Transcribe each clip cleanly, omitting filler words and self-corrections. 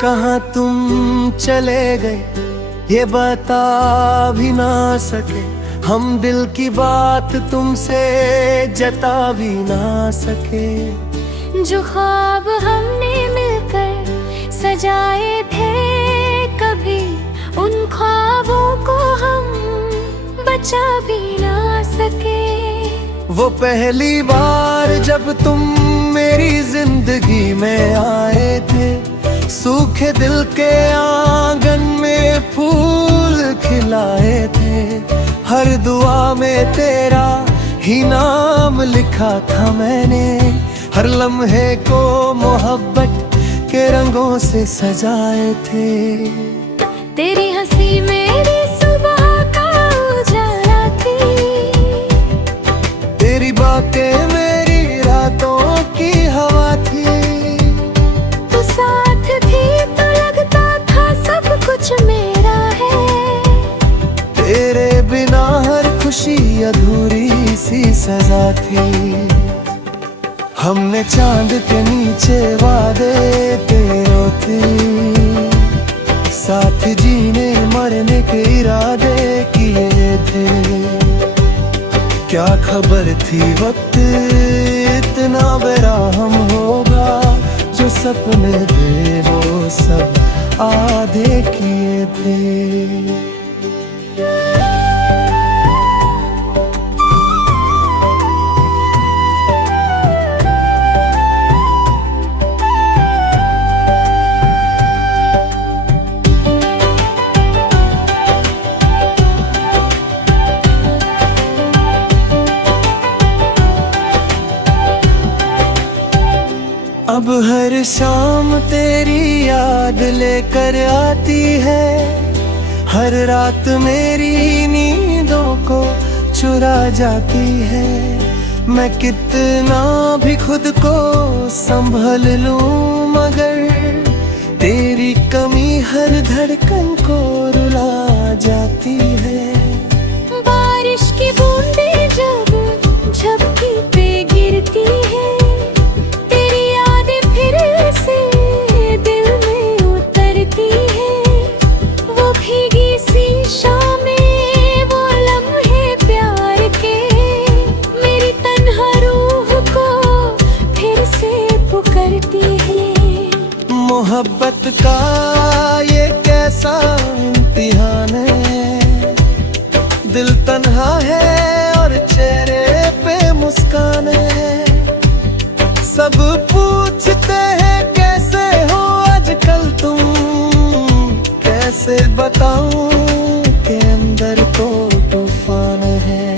कहाँ तुम चले गए ये बता भी ना सके, हम दिल की बात तुमसे जता भी ना सके। जो ख्वाब हमने मिलकर सजाए थे कभी, उन ख्वाबों को हम बचा भी ना सके। वो पहली बार जब तुम मेरी जिंदगी में आए थे, सूखे दिल के आंगन में फूल खिलाए थे। हर दुआ में तेरा ही नाम लिखा था मैंने, हर लम्हे को मोहब्बत के रंगों से सजाए थे। तेरी हंसी मेरी सुबह का उजाला थी, तेरी बातें मेरी रातों की हवा थी। तू साथ थी तो लगता था सब कुछ मेरा है। तेरे बिना हर खुशी अधूरी सी सजा थी। हमने चांद के नीचे वादे तेरे थे, साथ जीने मरने के इरादे किए थे। क्या खबर थी वक्त इतना बेरहम होगा, जो सपने थे वो सब आधे किए थे। अब हर शाम तेरी याद लेकर आती है, हर रात मेरी नींदों को चुरा जाती है। मैं कितना भी खुद को संभल लूं, मगर तेरी कमी हर धड़कन को रुला जाती है। बारिश की बूंदें जब झपकी पे गिरती है, मोहब्बत का ये कैसा इम्तिहान है। दिल तन्हा है और चेहरे पे मुस्कान है। सब पूछते हैं कैसे हो आजकल तुम, कैसे बताऊं के अंदर तो तूफान है।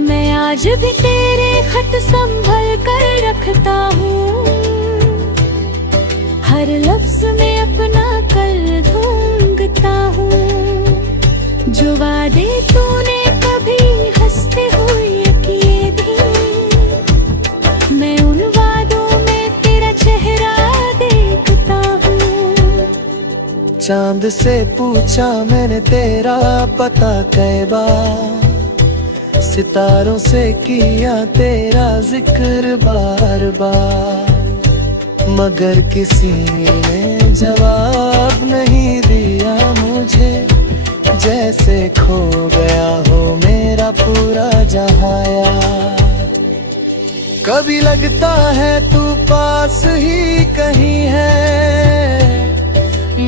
मैं आज भी तेरे खत संभल कर रखता हूँ, हर लफ्ज में अपना कल ढूंढता हूँ। जो वादे तूने कभी हंसते हुए किए थे, मैं उन वादों में तेरा चेहरा देखता हूँ। चांद से पूछा मैंने तेरा पता कई बार, सितारों से किया तेरा जिक्र बार बार, मगर किसी ने जवाब नहीं दिया मुझे। जैसे खो गया हो मेरा पूरा जहाया। कभी लगता है तू पास ही कहीं है,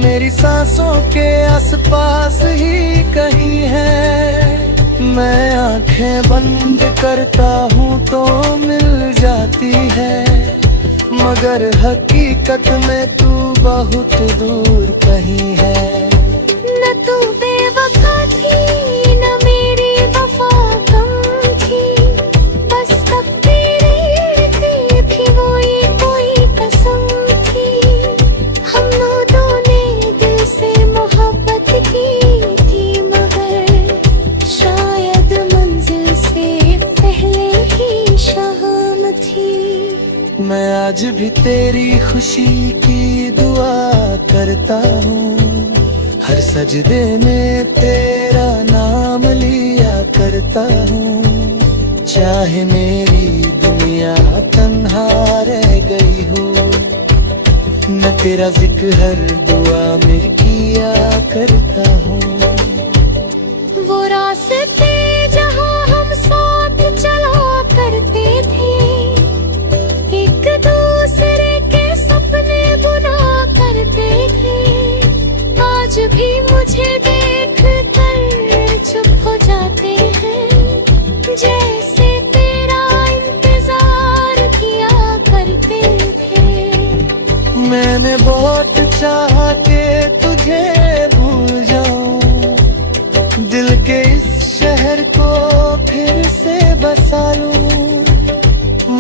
मेरी सांसों के आसपास ही कहीं है। मैं आंखें बंद करता हूँ तो मिल जाती है, मगर हकीकत में तू बहुत दूर कहीं है। न तू बेवफा थी न मेरी वफा कम थी, बस तकदीरें थी वो ये कोई कसम थी। हम दोनों ने दिल से मोहब्बत की थी, मगर शायद मंजिल से पहले ही शाम थी। मैं आज भी तेरी खुशी की दुआ करता हूँ, हर सजदे में तेरा नाम लिया करता हूँ। चाहे मेरी दुनिया तन्हा रह गई हो, मैं तेरा जिक्र हर दुआ में किया करता हूँ। वो रास्ते जहाँ हम साथ चला करते थे, एक दूसरे के सपने बुना करते थे, आज भी मुझे देख कर चुप हो जाते हैं, जैसे तेरा इंतजार किया करते थे। मैंने बहुत चाहा कि तुझे भूल जाऊं, दिल के इस शहर को फिर से बसा लूं,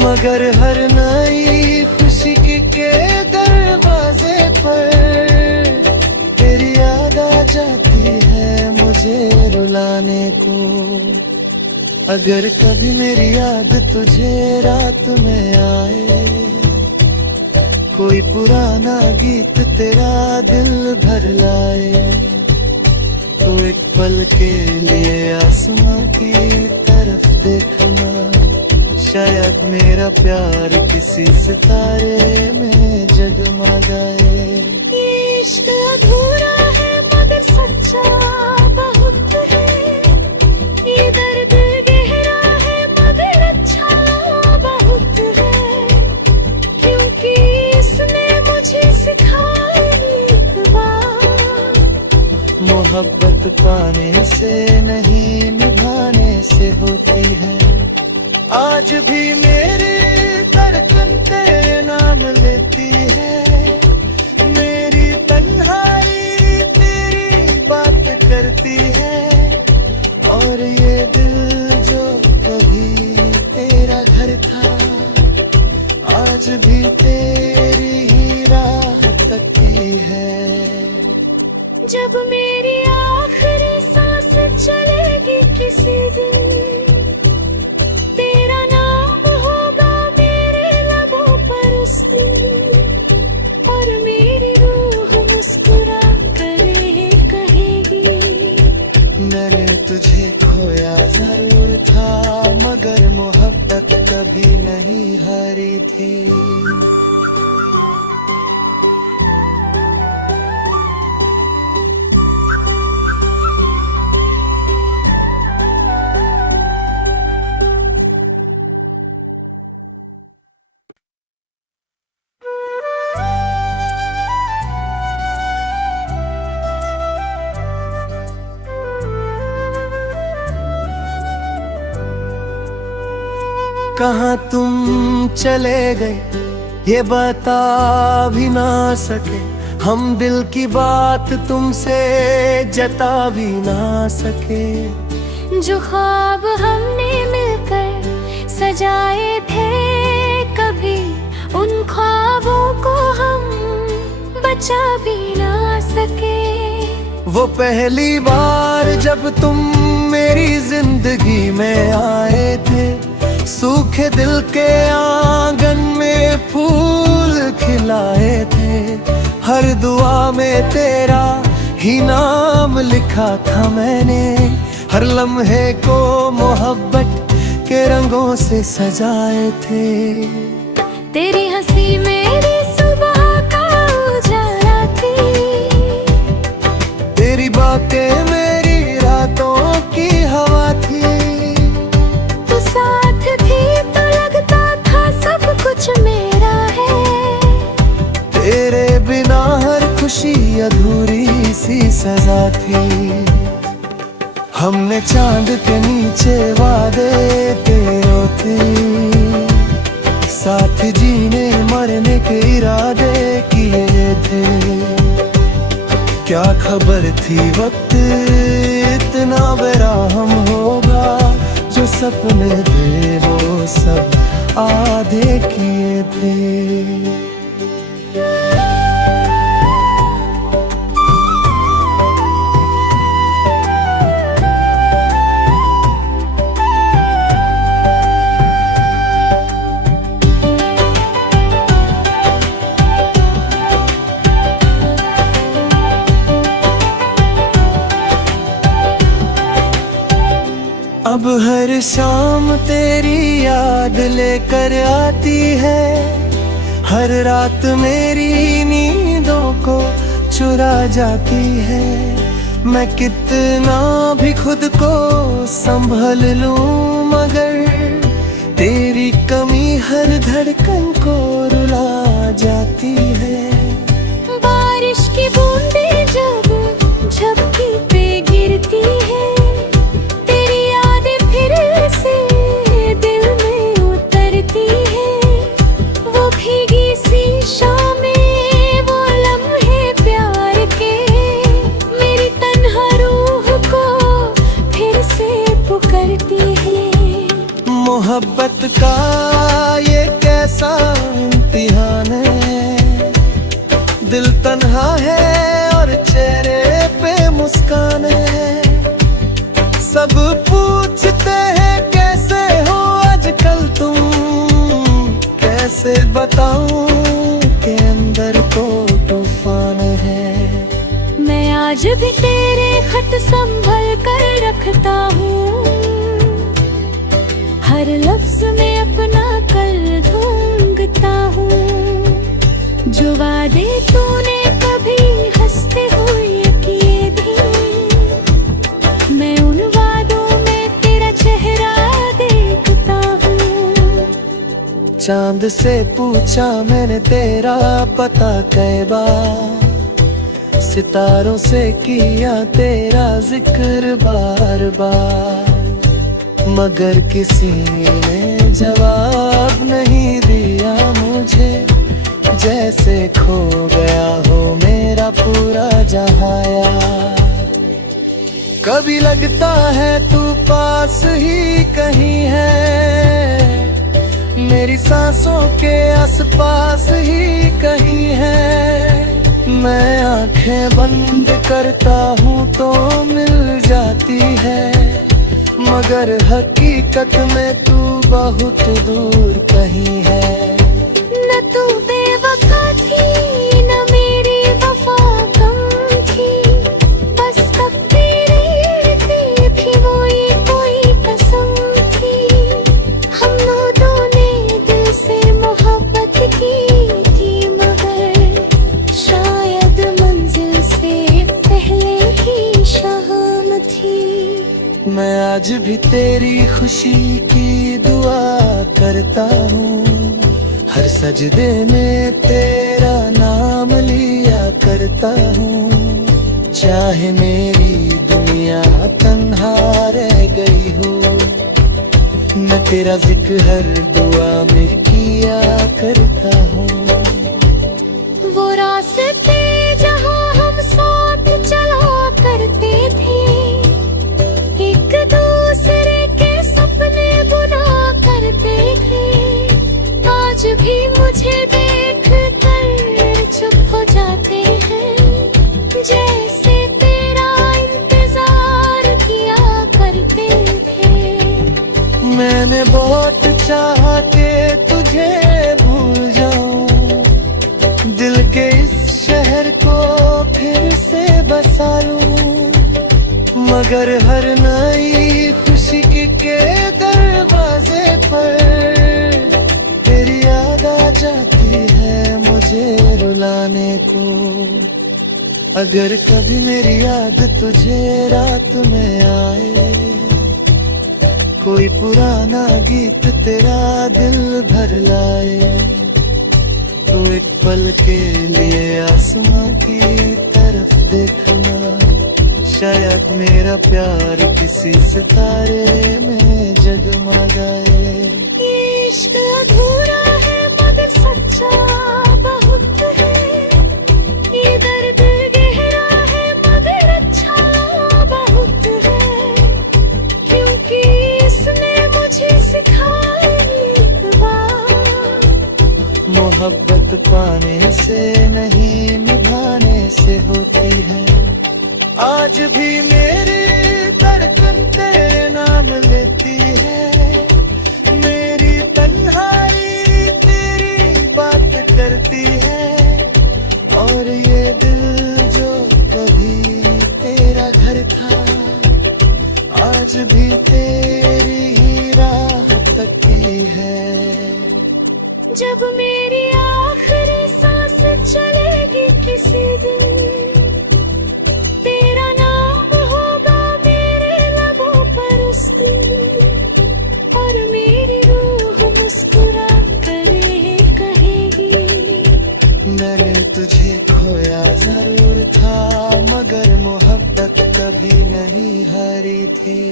मगर हर नई खुशी के दरवाजे पर तेरी याद आ जाती है मुझे रुलाने को। अगर कभी मेरी याद तुझे रात में आए, कोई पुराना गीत तेरा दिल भर लाए, तो एक पल के लिए आसमां की तरफ देखना, शायद मेरा प्यार किसी सितारे में जगमगाए। ये इश्क अधूरा है मगर सच्चा बहुत है, ये दर्द गहरा है मगर अच्छा बहुत है, क्योंकि इसने मुझे सिखाया एक बात, मोहब्बत पाने से नहीं निभाने से होती है। आज भी मेरी धड़कन तेरे नाम लेती है, मेरी तन्हाई तेरी बात करती है, और ये दिल जो कभी तेरा घर था, आज भी तेरी ही राह तकती है। जब मेरी आखिरी सांस चलेगी किसी दिन, तेरा नाम होगा मेरे लबों पर उस दिन, और मेरी रूह मुस्कुरा कर ये कहेगी, मैंने तुझे खोया जरूर था, मगर मोहब्बत कभी नहीं हारी थी। कहाँ तुम चले गए ये बता भी ना सके, हम दिल की बात तुमसे जता भी ना सके। जो ख्वाब हमने मिलकर सजाए थे कभी, उन ख्वाबों को हम बचा भी ना सके। वो पहली बार जब तुम मेरी जिंदगी में आए थे, सूखे दिल के आंगन में फूल खिलाए थे, हर दुआ में तेरा ही नाम लिखा था मैंने, हर लम्हे को मोहब्बत के रंगों से सजाए थे। तेरी हंसी मेरी सुबह का उजाला थी, तेरी बातें मेरी रातों की हवा थी, तू साथ थी तो लगता था सब कुछ मेरा है, तेरे बिना हर खुशी अधूरी सी सजा थी। हमने चांद के नीचे वादे तेरे थे, साथ जीने मरने के इरादे किए थे, क्या खबर थी वक्त इतना बेरहम होगा, जो सपने थे वो सब आधे किए थे। अब हर शाम तेरी याद लेकर आती है, हर रात मेरी नींदों को चुरा जाती है। मैं कितना भी खुद को संभल लूं, मगर तेरी कमी हर धड़कन को रुला जाती है। बारिश की बूंदें जब झपकी पे गिरती है, तेरी यादें फिर से दिल में उतरती है। वो भीगी सी शामें, वो लम्हे प्यार के, मेरी तन्हा रूह को फिर से पुकारती है। मोहब्बत का ये कैसा इम्तिहान है, दिल तन्हा है और चेहरे पे मुस्कान है। सब पूछते हैं कैसे हो आजकल तुम, कैसे बताऊं कि अंदर तो तूफान है। मैं आज भी तेरे खत संभल कर रखता हूँ, हर लफ्ज में अपना कल ढूंढता हूँ। जो वादे तूने कभी हंसते हुए किए थे, मैं उन वादों में तेरा चेहरा देखता हूँ। चांद से पूछा मैंने तेरा पता कई बार, सितारों से किया तेरा जिक्र बार बार, मगर किसी ने जवाब नहीं दिया मुझे। जैसे खो गया हो मेरा पूरा जहां यार। कभी लगता है तू पास ही कहीं है, मेरी सांसों के आसपास ही कहीं है। मैं आंखें बंद करता हूँ तो मिल जाती है, मगर हकीकत में तू बहुत दूर कहीं है। न तू बेवफा थी, न मेरी वफा कम थी, बस तकदीरें थी भी वही कोई कसम थी। हम दोनों ने दिल से मोहब्बत की थी, मगर शायद मंजिल से पहले ही शाम थी। मैं आज भी तेरी खुशी की दुआ करता हूँ, हर सजदे में तेरा नाम लिया करता हूँ। चाहे मेरी दुनिया तन्हा रह गई हो, मैं तेरा जिक्र हर दुआ में किया करता हूँ। वो रास्ते जहाँ हम साथ चला करते थे, एक दूसरे के सपने बुना करते थे, आज भी मुझे देख कर चुप हो जाते हैं। जैसे तेरा इंतजार किया करते थे। मैंने बहुत चाहा कि तुझे भूल जाऊं, दिल के इस शहर को फिर से बसा लूं, मगर हर नई खुशी के दरवाजे पर तेरी याद आ जाती है मुझे रुलाने को। अगर कभी मेरी याद तुझे रात में आए, कोई पुराना गीत तेरा दिल भर लाए, तो एक पल के लिए आसमां की तरफ देखना, शायद मेरा प्यार किसी सितारे में जगमगाए। ये इश्क अधूरा है मगर सच्चा बहुत है, ये दर्द गहरा है मगर अच्छा बहुत है, क्योंकि इसने मुझे सिखाया एक बात, मोहब्बत पाने से नहीं निभाने से होती है। आज भी मेरी धड़कन तेरे नाम लेती है, मेरी तन्हाई तेरी बात करती है, और ये दिल जो कभी तेरा घर था, आज भी तेरी ही राह तकती है। जब मेरी आखिरी सांस चलेगी किसी दिन, तेरा नाम होगा मेरे लबों पर उस दिन, और मेरी रूह मुस्कुरा कर ये कहेगी, मैंने तुझे खोया जरूर था मगर मोहब्बत कभी नहीं हारी थी।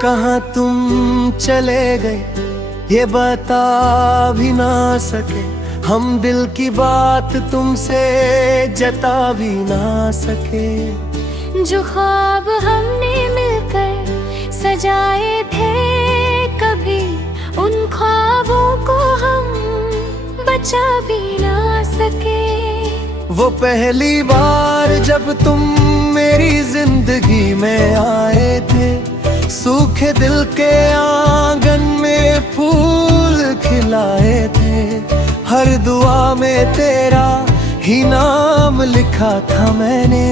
कहाँ तुम चले गए ये बता भी ना सके, हम दिल की बात तुमसे जता भी ना सके। जो ख्वाब हमने मिलकर सजाए थे कभी, उन ख्वाबों को हम बचा भी ना सके। वो पहली बार जब तुम मेरी जिंदगी में आए थे, सूखे दिल के आंगन में फूल खिलाए थे, हर दुआ में तेरा ही नाम लिखा था मैंने,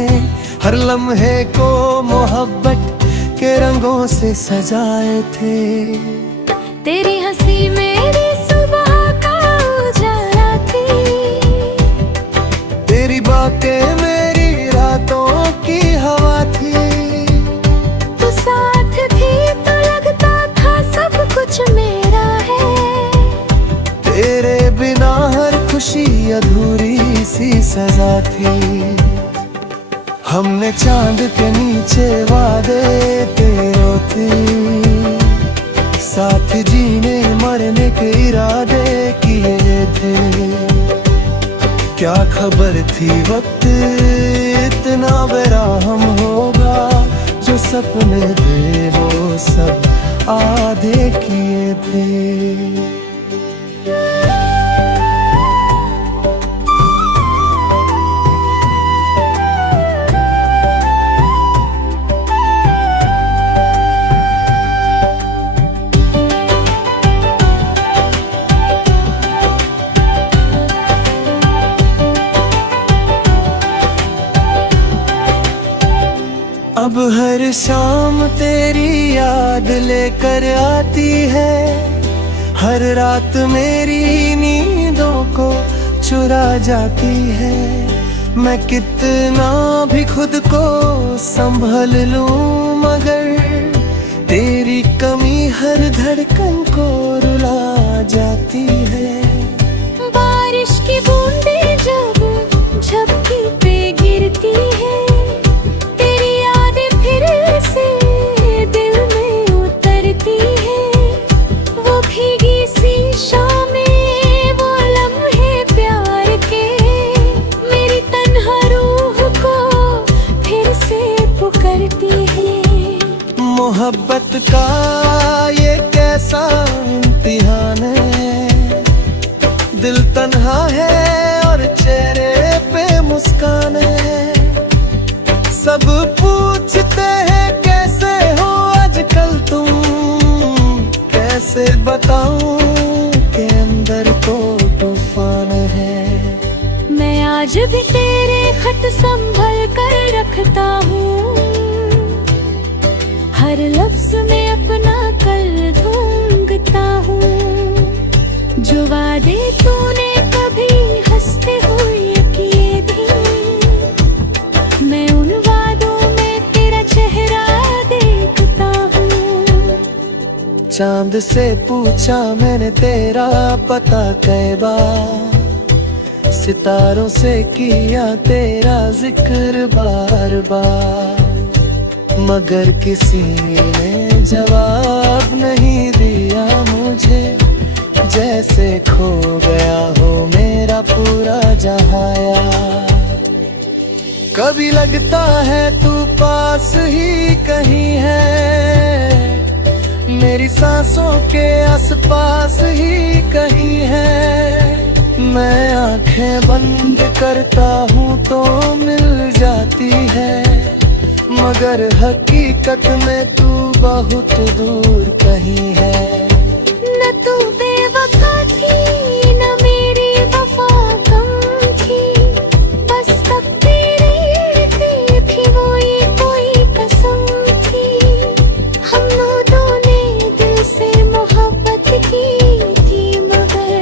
हर लम्हे को मोहब्बत के रंगों से सजाए थे। तेरी हंसी मेरी सुबह का उजाला थी, तेरी बातें मेरी रातों की हवा थी, तू साथ थी तो लगता था सब कुछ मेरा है, तेरे बिना हर खुशी अधूरी सी सजा थी। हमने चांद के नीचे वादे तेरे थे, साथ जीने मरने के इरादे किए थे, क्या खबर थी वक्त इतना बेरहम होगा, जो सपने थे वो सब आधे किए थे। अब हर शाम तेरी याद लेकर आती है, हर रात मेरी नींदों को चुरा जाती है, मैं कितना भी खुद को संभल लूं मगर तेरी कमी हर धड़कन को रुला जाती है। बारिश की बूंदें जब झपकी पे गिरती है, मोहब्बत का ये कैसा इम्तिहान है, दिल तन्हा है और चेहरे पे मुस्कान है, सब पूछते हैं कैसे हो आजकल तुम, कैसे बताऊं के अंदर तो तूफान है। मैं आज भी तेरे खत संभल कर रखता हूँ, हर लफ्ज में अपना कल ढूंढता हूँ, जो वादे तूने कभी हंसते हुए किए थे, मैं उन वादों में तेरा चेहरा देखता हूँ। चांद से पूछा मैंने तेरा पता कई बार, सितारों से किया तेरा जिक्र बार बार, मगर किसी ने जवाब नहीं दिया मुझे, जैसे खो गया हो मेरा पूरा जहां। कभी लगता है तू पास ही कहीं है, मेरी सांसों के आसपास ही कहीं है, मैं आंखें बंद करता हूँ तो मिल जाती है, मगर हकीकत में तू बहुत दूर कहीं है। न तू बेवफा थी न मेरी वफा कम थी, बस तकदीर थी वो ये कोई कसम थी। हम दोनों ने दिल से मोहब्बत की थी, मगर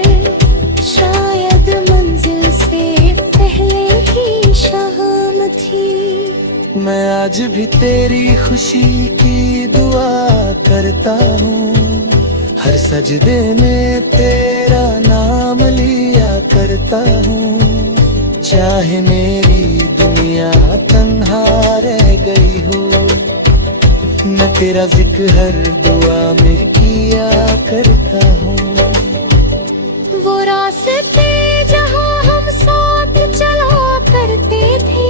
शायद मंजिल से पहले ही शाम थी। मैं आज भी तेरी खुशी की दुआ करता हूँ, हर सजदे में तेरा नाम लिया करता हूँ। चाहे मेरी दुनिया तन्हा रह गई हो, मैं तेरा जिक्र हर दुआ में किया करता हूँ। वो रास्ते जहाँ हम साथ चला करते थे,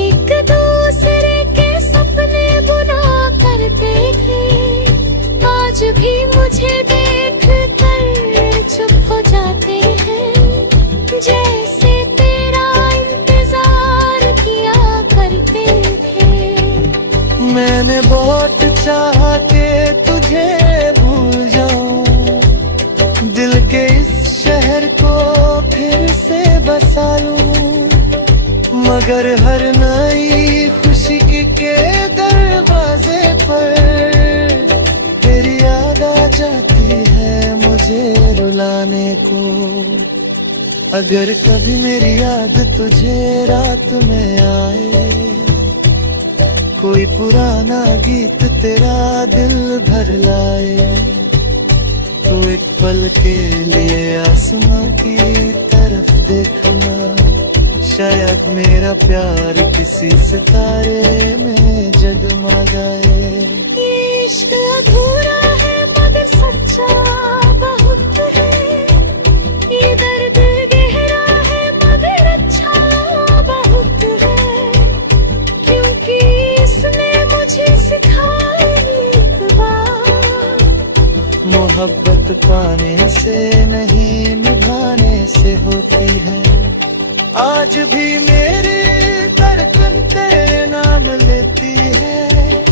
एक दूसरे के सपने बुना करते थे। आज भी मुझे देख कर चुप हो जाते हैं, जैसे तेरा इंतजार किया करते थे। मैंने बहुत चाहा के तुझे भूल जाऊं, दिल के इस शहर को फिर से बसा लूं, मगर हर नई खुशी के दरवाजे पर तेरी याद आ जाती है मुझे रुलाने को। अगर कभी मेरी याद तुझे रात में आए, कोई पुराना गीत तेरा दिल भर लाए, तो एक पल के लिए आसमां की तरफ देखना, शायद मेरा प्यार किसी सितारे में जगमा जाए। ये इश्क अधूरा है मगर सच्चा बहुत है, ये दर्द गहरा है मगर अच्छा बहुत है, क्योंकि इसने मुझे सिखाया एक बात, मोहब्बत पाने से नहीं निभाने से होती है। आज भी मेरी धड़कन तेरे नाम लेती है,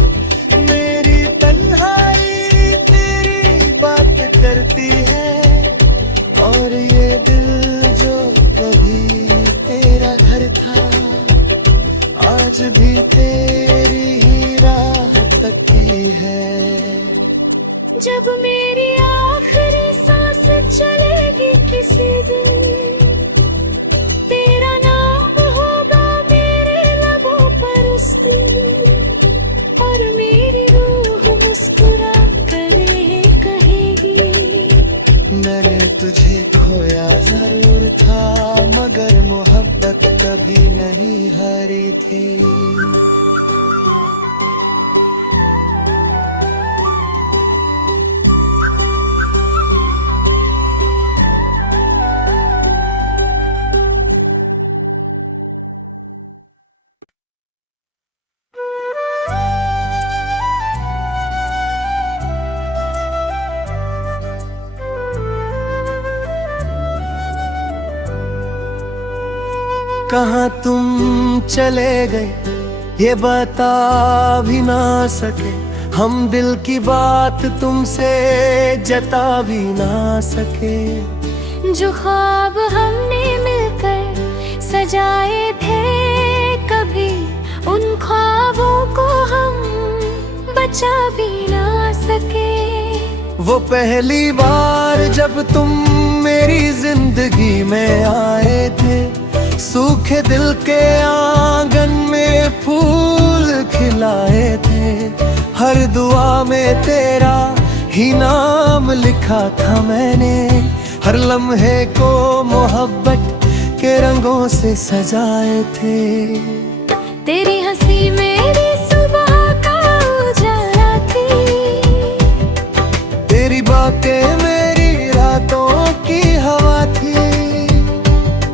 मेरी तन्हाई तेरी बात करती है, और ये दिल जो कभी तेरा घर था, आज भी तेरी ही राह तकी है। जब मेरी आखिरी सांस चलेगी किसी दिन, तेरा नाम होगा मेरे लबों पर उस दिन, और मेरी रूह मुस्कुरा करे कहेगी, मैंने तुझे खोया जरूर था, मगर मोहब्बत कभी नहीं हारी थी। कहाँ तुम चले गए ये बता भी ना सके, हम दिल की बात तुमसे जता भी ना सके। जो ख्वाब हमने मिलकर सजाए थे कभी, उन ख्वाबों को हम बचा भी ना सके। वो पहली बार जब तुम मेरी जिंदगी में आए थे, सूखे दिल के आंगन में फूल खिलाए थे, हर दुआ में तेरा ही नाम लिखा था मैंने, हर लम्हे को मोहब्बत के रंगों से सजाए थे। तेरी हंसी मेरी सुबह का उजाला थी, तेरी बातें मेरी रातों की हवा थी,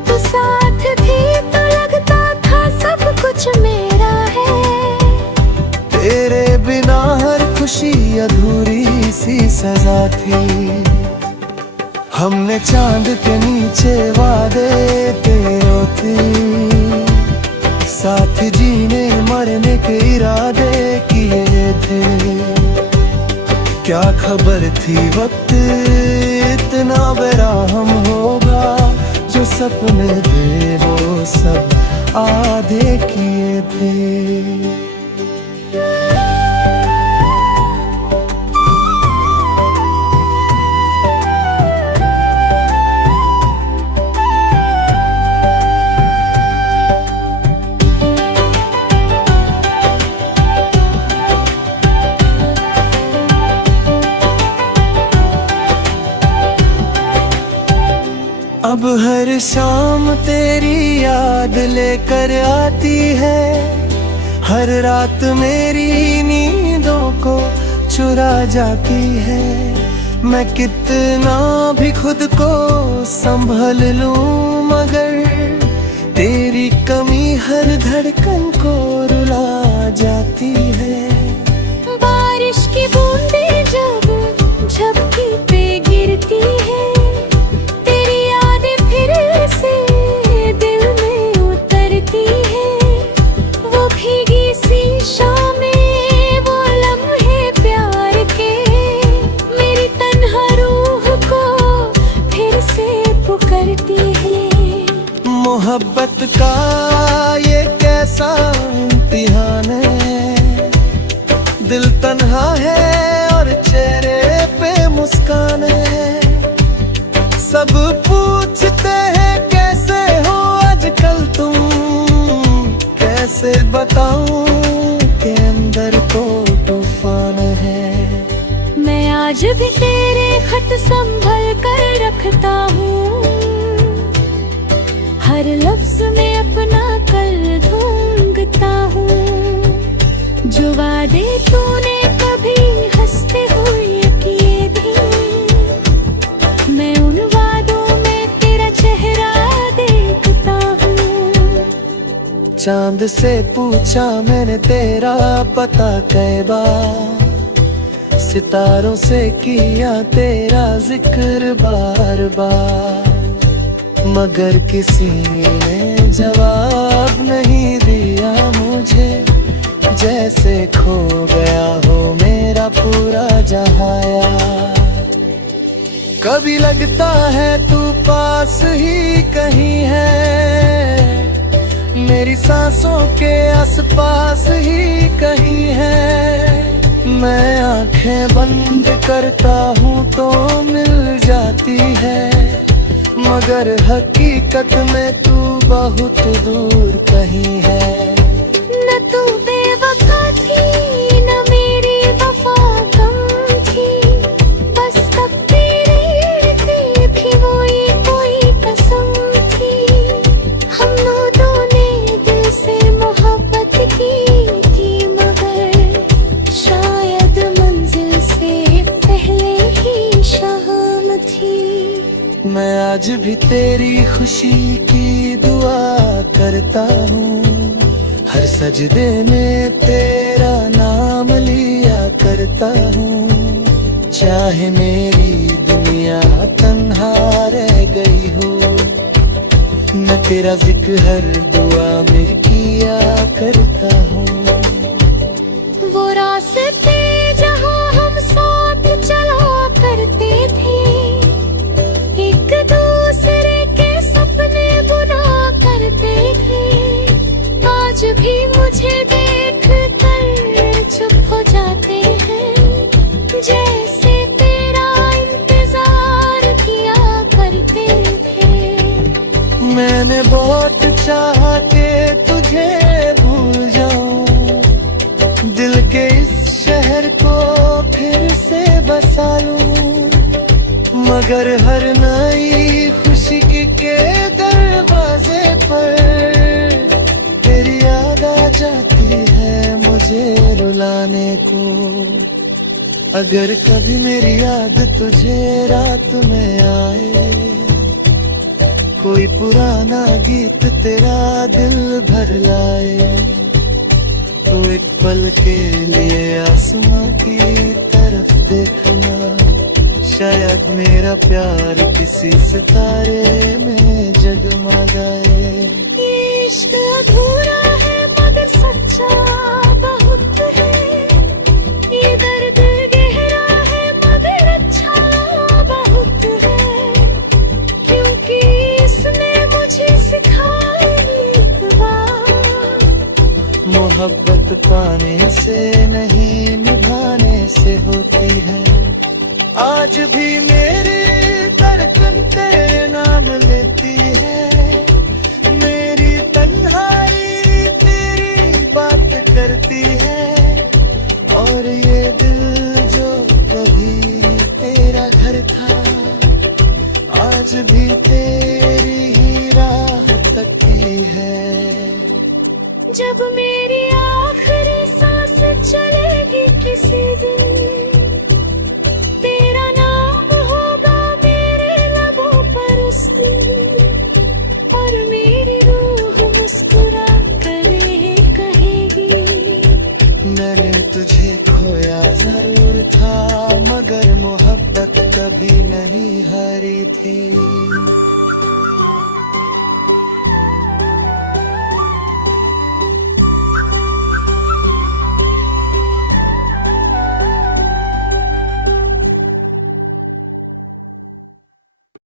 तू साथ थी तो लगता था सब कुछ मेरा है, तेरे बिना हर खुशी अधूरी सी सजा थी। हमने चांद के नीचे वादे तेरे थे, साथ जीने मरने के इरादे किए थे। क्या खबर थी वक्त इतना बेरहम होगा, जो सपने थे वो सब आधे किए थे। अब हर शाम तेरी याद लेकर आती है, हर रात मेरी नींदों को चुरा जाती है। मैं कितना भी खुद को संभल लूं, मगर तेरी कमी हर धड़कन को रुला जाती है। बारिश की बूंदें जब झपकी पे गिरती है, मोहब्बत का ये कैसा इम्तिहान है, दिल तन्हा है और चेहरे पे मुस्कान है। सब पूछते हैं कैसे हो आजकल तुम, कैसे बताऊं के अंदर तो तूफान है। मैं आज भी तेरे खत संभल कर रखता हूँ, हर लफ्ज में अपना कल ढूंढता हूँ। जो वादे तूने कभी हंसते हुए किए थे, मैं उन वादों में तेरा चेहरा देखता हूँ। चांद से पूछा मैंने तेरा पता कई बार, सितारों से किया तेरा जिक्र बार बार, मगर किसी ने जवाब नहीं दिया मुझे। जैसे खो गया हो मेरा पूरा जहां यार। कभी लगता है तू पास ही कहीं है, मेरी सांसों के आसपास ही कहीं है। मैं आंखें बंद करता हूँ तो मिल जाती है, मगर हकीकत में तू बहुत दूर कहीं है। न तू बेवफा थी न मेरी वफा कम थी, बस तकदीर थी वो ये कोई कसम थी। हम दोनों ने दिल से मोहब्बत की थी, मगर शायद मंजिल से पहले ही शाम थी। मैं आज भी तेरी खुशी की दुआ करता हूँ, हर सजदे में तेरा नाम लिया करता हूँ। चाहे मेरी दुनिया तन्हा रह गई हो, मैं तेरा जिक्र हर दुआ में किया करता हूँ। वो रास्ते जहाँ हम साथ चला करते थे, एक दूसरे के सपने बुना करते थे, आज भी मुझे देख कर चुप हो जाते हैं। जैसे तेरा इंतजार किया करते थे। मैंने बहुत चाहा के तुझे भूल जाऊं, दिल के इस शहर को फिर से बसा लूं, मगर हर नई खुशी के दरवाजे पर तेरी याद आ जाती है मुझे रुलाने को। अगर कभी मेरी याद तुझे रात में आए, कोई पुराना गीत तेरा दिल भर लाए, तो एक पल के लिए आसमां की तरफ देखना, शायद मेरा प्यार किसी सितारे में जगमगाए। इश्क अधूरा है मगर सच्चा बहुत है, ये दर्द गहरा है मगर अच्छा बहुत है, क्योंकि इसने मुझे सिखाया एक बात, मोहब्बत पाने से नहीं निभाने से होती है। आज भी मेरी धड़कन तेरे नाम लेती है, मेरी तन्हाई तेरी बात करती है, और ये दिल जो कभी तेरा घर था आज भी तेरी ही राह तकती है। जब मेरी आखिरी सांस चलेगी किसी दिन, तेरा नाम होगा मेरे लबों पर उस दिन, और मेरी रूह मुस्कुरा कर ये कहेगी, मैंने तुझे खोया जरूर था मगर मोहब्बत कभी नहीं हारी थी।